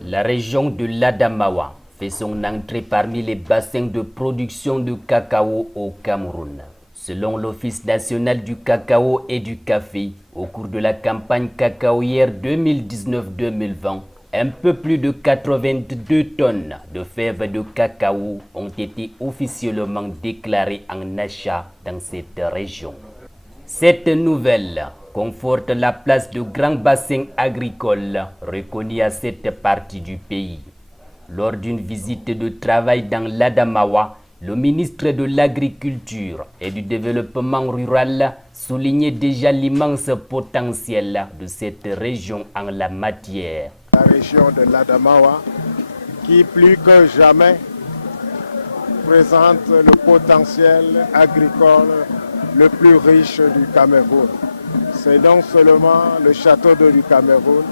La région de l'Adamawa fait son entrée parmi les bassins de production de cacao au Cameroun. Selon l'Office national du cacao et du café, au cours de la campagne cacaoyère 2019-2020, un peu plus de 82 tonnes de fèves de cacao ont été officiellement déclarées en achat dans cette région. Cette nouvelle conforte la place de grand bassin agricole reconnu à cette partie du pays. Lors d'une visite de travail dans l'Adamawa, le ministre de l'Agriculture et du Développement rural soulignait déjà l'immense potentiel de cette région en la matière. La région de l'Adamawa, qui plus que jamais présente le potentiel agricole le plus riche du Cameroun. C'est non seulement le château d'eau du Cameroun,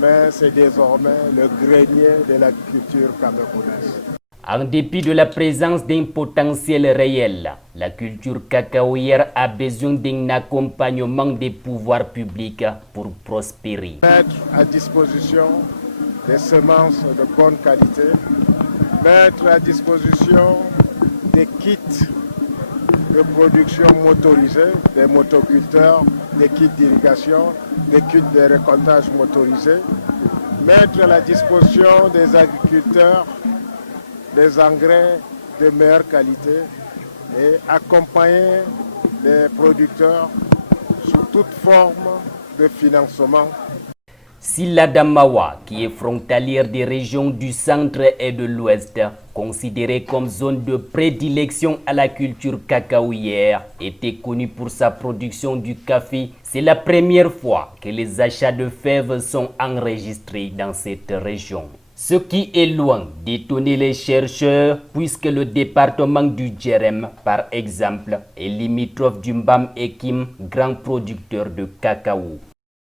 mais c'est désormais le grenier de l'agriculture camerounaise. En dépit de la présence d'un potentiel réel, la culture cacaoyère a besoin d'un accompagnement des pouvoirs publics pour prospérer. Mettre à disposition des semences de bonne qualité, mettre à disposition des kits de production motorisés, des motoculteurs, des kits d'irrigation, des kits de récoltage motorisés, mettre à la disposition des agriculteurs des engrais de meilleure qualité et accompagner les producteurs sous toute forme de financement. Si l'Adamawa, qui est frontalière des régions du centre et de l'ouest, considérée comme zone de prédilection à la culture cacaoyère, était connue pour sa production du café, c'est la première fois que les achats de fèves sont enregistrés dans cette région. Ce qui est loin d'étonner les chercheurs puisque le département du Djerem, par exemple, est limitrophe du Mbam Ekim, grand producteur de cacao.